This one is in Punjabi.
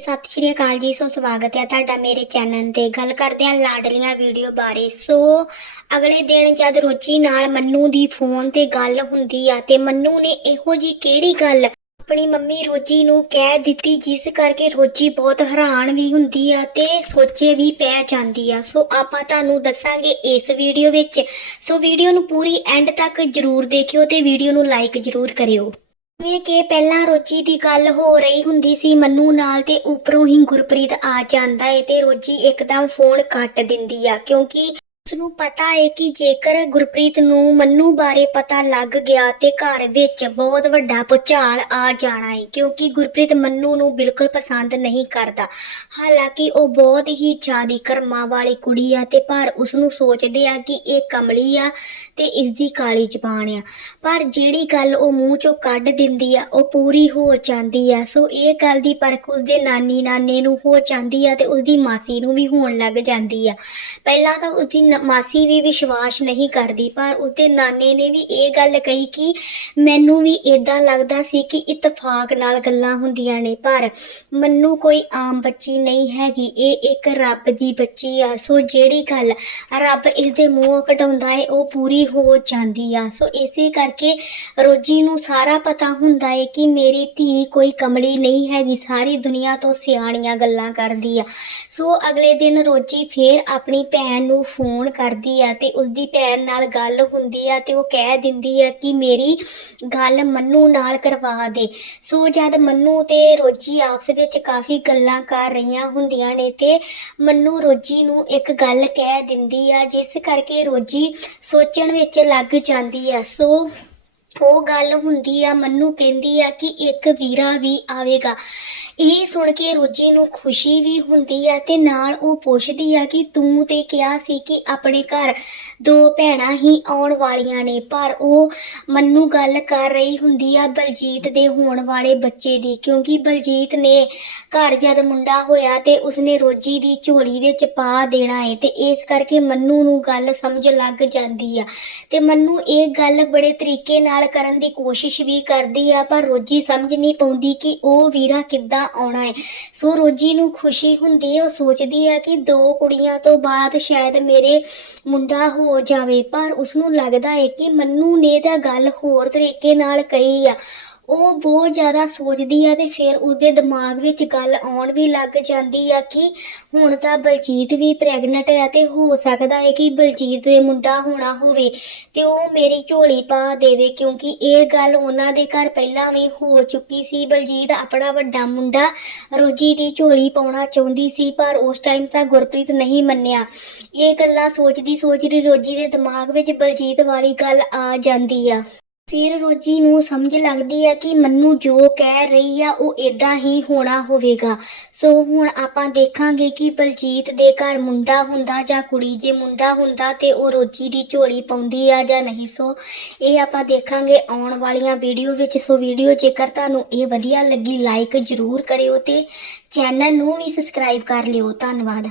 ਸਤਿ ਸ਼੍ਰੀ ਅਕਾਲ ਜੀ, ਸੋ ਸਵਾਗਤ ਹੈ ਤੁਹਾਡਾ ਮੇਰੇ ਚੈਨਲ ਤੇ। ਗੱਲ ਕਰਦੇ ਹਾਂ ਲਾਡਲੀਆਂ ਵੀਡੀਓ ਬਾਰੇ। ਸੋ, ਅਗਲੇ ਦਿਨ ਜਦ ਰੋਜੀ ਨਾਲ ਮੰਨੂ ਦੀ ਫੋਨ ਤੇ ਗੱਲ ਹੁੰਦੀ ਆ ਤੇ ਮੰਨੂ ਨੇ ਇਹੋ ਜੀ ਕਿਹੜੀ ਗੱਲ ਆਪਣੀ ਮੰਮੀ ਰੋਜੀ ਨੂੰ ਕਹਿ ਦਿੱਤੀ, ਜਿਸ ਕਰਕੇ ਰੋਜੀ ਬਹੁਤ ਹੈਰਾਨ ਵੀ ਹੁੰਦੀ ਆ ਤੇ ਸੋਚੇ ਵੀ ਪੈ ਜਾਂਦੀ ਆ। ਸੋ, ਆਪਾਂ ਤੁਹਾਨੂੰ ਦੱਸਾਂਗੇ ਇਸ ਵੀਡੀਓ ਵਿੱਚ। ਸੋ, ਵੀਡੀਓ ਨੂੰ ਪੂਰੀ ਐਂਡ ਤੱਕ ਜਰੂਰ ਦੇਖਿਓ ਤੇ ਵੀਡੀਓ ਨੂੰ ਲਾਈਕ ਜਰੂਰ ਕਰਿਓ। ਜਿਵੇਂ ਕਿ ਪਹਿਲਾਂ ਰੋਜੀ ਦੀ ਗੱਲ ਹੋ ਰਹੀ ਹੁੰਦੀ ਸੀ, ਮੰਨੂ ਨਾਲ ਤੇ ਉੱਪਰੋਂ ਹੀ ਗੁਰਪ੍ਰੀਤ ਆ ਜਾਂਦਾ ਏ ਤੇ ਰੋਜੀ ਇੱਕਦਮ ਫੋਨ ਕੱਟ ਦਿੰਦੀ ਆ ਕਿਉਂਕਿ ਉਸਨੂੰ ਪਤਾ ਹੈ ਕਿ ਜੇਕਰ ਗੁਰਪ੍ਰੀਤ ਨੂੰ ਮੰਨੂ ਬਾਰੇ ਪਤਾ ਲੱਗ ਗਿਆ ਤੇ ਘਰ ਵਿੱਚ ਬਹੁਤ ਵੱਡਾ ਭੁਚਾਲ ਆ ਜਾਣਾ ਏ, ਕਿਉਂਕਿ ਗੁਰਪ੍ਰੀਤ ਮੰਨੂ ਨੂੰ ਬਿਲਕੁਲ ਪਸੰਦ ਨਹੀਂ ਕਰਦਾ। ਹਾਲਾਂਕਿ ਉਹ ਬਹੁਤ ਹੀ ਜ਼ਿਆਦੀ ਕਰਮਾਂ ਵਾਲੀ ਕੁੜੀ ਆ ਤੇ ਪਰ ਉਸਨੂੰ ਸੋਚਦੇ ਆ ਕਿ ਇਹ ਕਮਲੀ ਆ ਤੇ ਇਸ ਦੀ ਕਾਲੀ ਜ਼ਬਾਨ ਆ। ਪਰ ਜਿਹੜੀ ਗੱਲ ਉਹ ਮੂੰਹ ਚੋਂ ਕੱਢ ਦਿੰਦੀ ਆ, ਉਹ ਪੂਰੀ ਹੋ ਜਾਂਦੀ ਆ। ਸੋ ਇਹ ਗੱਲ ਦੀ ਪਰਖ ਉਸਦੇ ਨਾਨੀ ਨਾਨੇ ਨੂੰ ਹੋ ਜਾਂਦੀ ਆ ਤੇ ਉਸਦੀ ਮਾਸੀ ਨੂੰ ਵੀ ਹੋਣ ਲੱਗ ਜਾਂਦੀ ਆ। ਪਹਿਲਾਂ ਤਾਂ ਉਸਦੀ ਮਾਸੀ ਵੀ ਵਿਸ਼ਵਾਸ ਨਹੀਂ ਕਰਦੀ, ਪਰ ਉਸਦੇ ਨਾਨੇ ਨੇ ਵੀ ਇਹ ਗੱਲ ਕਹੀ ਕਿ ਮੈਨੂੰ ਵੀ ਇਦਾਂ ਲੱਗਦਾ ਸੀ ਕਿ ਇਤਫਾਕ ਨਾਲ ਗੱਲਾਂ ਹੁੰਦੀਆਂ ਨੇ, ਪਰ ਮੰਨੂ ਕੋਈ ਆਮ ਬੱਚੀ ਨਹੀਂ ਹੈਗੀ, ਇਹ ਇੱਕ ਰੱਬ ਦੀ ਬੱਚੀ ਆ। ਸੋ ਜਿਹੜੀ ਗੱਲ ਰੱਬ ਇਸ ਦੇ ਮੂੰਹੋਂ ਕਢਾਉਂਦਾ ਏ, ਉਹ ਪੂਰੀ ਹੋ ਜਾਂਦੀ ਆ। ਸੋ ਇਸੇ ਕਰਕੇ ਰੋਜੀ ਨੂੰ ਸਾਰਾ ਪਤਾ ਹੁੰਦਾ ਏ ਕਿ ਮੇਰੀ ਧੀ ਕੋਈ ਕਮਲੀ ਨਹੀਂ ਹੈਗੀ, ਸਾਰੀ ਦੁਨੀਆ ਤੋਂ ਸਿਆਣੀਆਂ ਗੱਲਾਂ ਕਰਦੀ ਆ। ਸੋ ਅਗਲੇ ਦਿਨ ਰੋਜੀ ਫੇਰ ਆਪਣੀ ਭੈਣ ਨੂੰ ਫੋਨ ਕਰਦੀ ਆ ਤੇ ਉਸਦੀ ਭੈਣ ਨਾਲ ਗੱਲ ਹੁੰਦੀ ਆ ਤੇ ਉਹ ਕਹਿ ਦਿੰਦੀ ਆ ਕਿ ਮੇਰੀ ਗੱਲ ਮੰਨੂ ਨਾਲ ਕਰਵਾ ਦੇ। ਸੋ ਜਦ ਮੰਨੂ ਤੇ ਰੋਜੀ ਆਪਸ ਵਿੱਚ ਕਾਫੀ ਗੱਲਾਂ ਕਰ ਰਹੀਆਂ ਹੁੰਦੀਆਂ ਨੇ ਤੇ ਮੰਨੂ ਰੋਜੀ ਨੂੰ ਇੱਕ ਗੱਲ ਕਹਿ ਦਿੰਦੀ ਆ, ਜਿਸ ਕਰਕੇ ਰੋਜੀ ਸੋਚਣ ਵਿੱਚ ਲੱਗ ਜਾਂਦੀ ਆ। ਸੋ ਉਹ ਗੱਲ ਹੁੰਦੀ ਆ, ਮੰਨੂ ਕਹਿੰਦੀ ਆ ਕਿ ਇੱਕ ਵੀਰਾ ਵੀ ਆਵੇਗਾ। ਇਹ ਸੁਣ ਕੇ ਰੋਜੀ ਨੂੰ ਖੁਸ਼ੀ ਵੀ ਹੁੰਦੀ ਆ ਤੇ ਨਾਲ ਉਹ ਪੁੱਛਦੀ ਆ ਕਿ ਤੂੰ ਤੇ ਕਿਹਾ ਸੀ ਕਿ ਆਪਣੇ ਘਰ ਦੋ ਭੈਣਾਂ ਹੀ ਆਉਣ ਵਾਲੀਆਂ ਨੇ, ਪਰ ਉਹ ਮੰਨੂ ਗੱਲ ਕਰ ਰਹੀ ਹੁੰਦੀ ਆ ਬਲਜੀਤ ਦੇ ਹੋਣ ਵਾਲੇ ਬੱਚੇ ਦੀ, ਕਿਉਂਕਿ ਬਲਜੀਤ ਨੇ ਘਰ ਜਦ ਮੁੰਡਾ ਹੋਇਆ ਤੇ ਉਸਨੇ ਰੋਜੀ ਦੀ ਝੋਲੀ ਵਿੱਚ ਪਾ ਦੇਣਾ ਏ ਤੇ ਇਸ ਕਰਕੇ ਮੰਨੂ ਨੂੰ ਗੱਲ ਸਮਝ ਲੱਗ ਜਾਂਦੀ ਆ। ਤੇ ਮੰਨੂ ਇਹ ਗੱਲ ਬੜੇ ਤਰੀਕੇ ਨਾਲ ਕਰਨ ਦੀ ਕੋਸ਼ਿਸ਼ ਵੀ ਕਰਦੀ ਆ, ਪਰ ਰੋਜੀ ਸਮਝ ਨਹੀਂ ਪਾਉਂਦੀ ਕਿ ਉਹ ਵੀਰਾ ਕਿੱਦਾਂ ਆਉਣਾ ਹੈ। ਸੋ ਰੋਜੀ ਨੂੰ ਖੁਸ਼ੀ ਹੁੰਦੀ ਹੈ, ਉਹ ਸੋਚਦੀ ਹੈ ਕਿ ਦੋ ਕੁੜੀਆਂ ਤੋਂ ਬਾਅਦ ਸ਼ਾਇਦ ਮੇਰੇ ਮੁੰਡਾ ਹੋ ਜਾਵੇ, ਪਰ ਉਸਨੂੰ ਲੱਗਦਾ ਹੈ ਕਿ ਮੰਨੂ ਨੇ ਤਾਂ ਗੱਲ ਹੋਰ ਤਰੀਕੇ ਨਾਲ ਕਹੀ ਆ। ਉਹ ਬਹੁਤ ਜ਼ਿਆਦਾ ਸੋਚਦੀ ਆ ਤੇ ਫਿਰ ਉਹਦੇ ਦਿਮਾਗ ਵਿੱਚ ਗੱਲ ਆਉਣ ਵੀ ਲੱਗ ਜਾਂਦੀ ਆ ਕਿ ਹੁਣ ਤਾਂ ਬਲਜੀਤ ਵੀ ਪ੍ਰੈਗਨੈਂਟ ਆ ਤੇ ਹੋ ਸਕਦਾ ਹੈ ਕਿ ਬਲਜੀਤ ਦੇ ਮੁੰਡਾ ਹੋਣਾ ਹੋਵੇ ਤੇ ਉਹ ਮੇਰੀ ਝੋਲੀ ਪਾ ਦੇਵੇ ਕਿਉਂਕਿ ਇਹ ਗੱਲ ਉਹਨਾਂ ਦੇ ਘਰ ਪਹਿਲਾਂ ਵੀ ਹੋ ਚੁੱਕੀ ਸੀ। ਬਲਜੀਤ ਆਪਣਾ ਵੱਡਾ ਮੁੰਡਾ ਰੋਜੀ ਦੀ ਝੋਲੀ ਪਾਉਣਾ ਚਾਹੁੰਦੀ ਸੀ ਪਰ ਉਸ ਟਾਈਮ ਤਾਂ ਗੁਰਪ੍ਰੀਤ ਨਹੀਂ ਮੰਨਿਆ। ਇਹ ਗੱਲਾਂ ਸੋਚਦੀ ਸੋਚਦੀ ਰੋਜੀ ਦੇ ਦਿਮਾਗ ਵਿੱਚ ਬਲਜੀਤ ਵਾਲੀ ਗੱਲ ਆ ਜਾਂਦੀ ਆ। ਫਿਰ ਰੋਜੀ ਨੂੰ ਸਮਝ ਲੱਗਦੀ ਹੈ ਕਿ ਮੰਨੂ ਜੋ ਕਹਿ ਰਹੀ ਆ, ਉਹ ਇਦਾਂ ਹੀ ਹੋਣਾ ਹੋਵੇਗਾ। ਸੋ ਹੁਣ ਆਪਾਂ ਦੇਖਾਂਗੇ ਕਿ ਬਲਜੀਤ ਦੇ ਘਰ ਮੁੰਡਾ ਹੁੰਦਾ ਜਾਂ ਕੁੜੀ, ਜੇ ਮੁੰਡਾ ਹੁੰਦਾ ਤੇ ਉਹ ਰੋਜੀ ਦੀ ਝੋਲੀ ਪਾਉਂਦੀ ਆ ਜਾਂ ਨਹੀਂ। ਸੋ ਇਹ ਆਪਾਂ ਦੇਖਾਂਗੇ ਆਉਣ ਵਾਲੀਆਂ ਵੀਡੀਓ ਵਿੱਚ। ਸੋ ਵੀਡੀਓ ਜੇਕਰ ਤੁਹਾਨੂੰ ਇਹ ਵਧੀਆ ਲੱਗੀ, ਲਾਈਕ ਜਰੂਰ ਕਰਿਓ ਤੇ ਚੈਨਲ ਨੂੰ ਵੀ ਸਬਸਕ੍ਰਾਈਬ ਕਰ ਲਿਓ। ਧੰਨਵਾਦ।